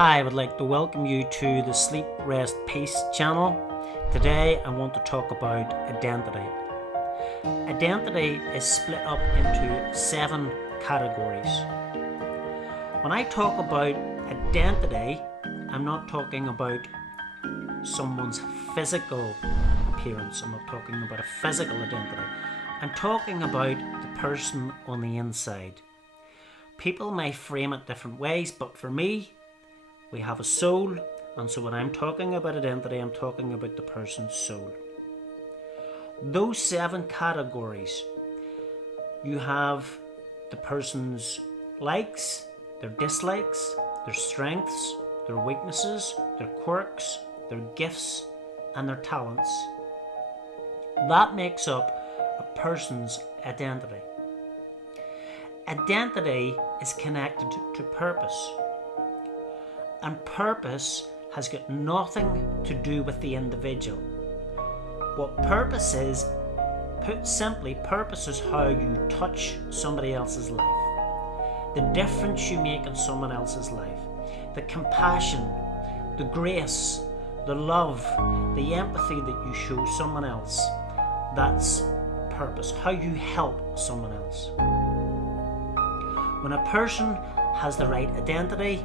Hi, I would like to welcome you to the Sleep, Rest, Peace channel. Today I want to talk about identity. Identity is split up into 7 categories. When I talk about identity, I'm not talking about someone's physical appearance. I'm not talking about a physical identity. I'm talking about the person on the inside. People may frame it different ways, but for me, we have a soul, and so when I'm talking about identity, I'm talking about the person's soul. Those 7 categories, you have the person's likes, their dislikes, their strengths, their weaknesses, their quirks, their gifts, and their talents. That makes up a person's identity. Identity is connected to purpose. And purpose has got nothing to do with the individual. What purpose is, put simply, purpose is how you touch somebody else's life. The difference you make in someone else's life. The compassion, the grace, the love, the empathy that you show someone else. That's purpose. How you help someone else. When a person has the right identity,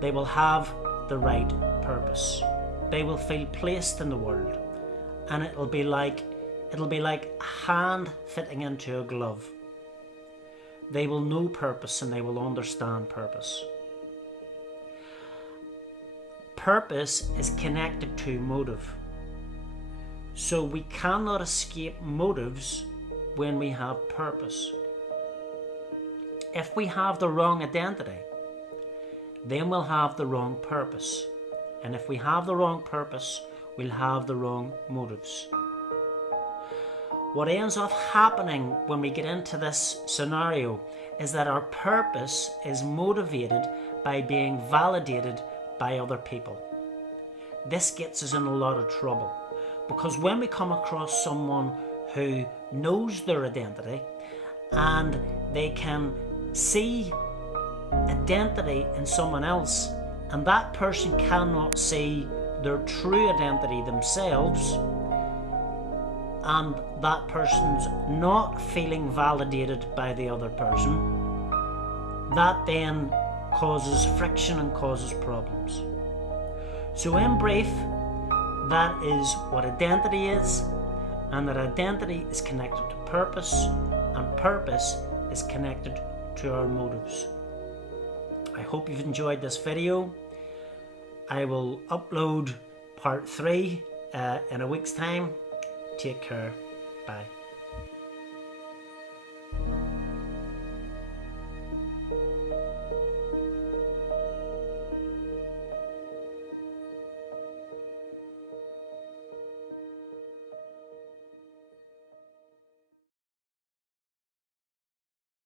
they will have the right purpose. They will feel placed in the world, and it'll be like a hand fitting into a glove. They will know purpose and they will understand purpose. Purpose is connected to motive. So we cannot escape motives when we have purpose. If we have the wrong identity, then we'll have the wrong purpose. And if we have the wrong purpose, we'll have the wrong motives. What ends up happening when we get into this scenario is that our purpose is motivated by being validated by other people. This gets us in a lot of trouble, because when we come across someone who knows their identity and they can see identity in someone else, and that person cannot see their true identity themselves, and that person's not feeling validated by the other person, that then causes friction and causes problems. So in brief, that is what identity is, and that identity is connected to purpose, and purpose is connected to our motives. I hope you've enjoyed this video. I will upload part 3 in a week's time. Take care. Bye.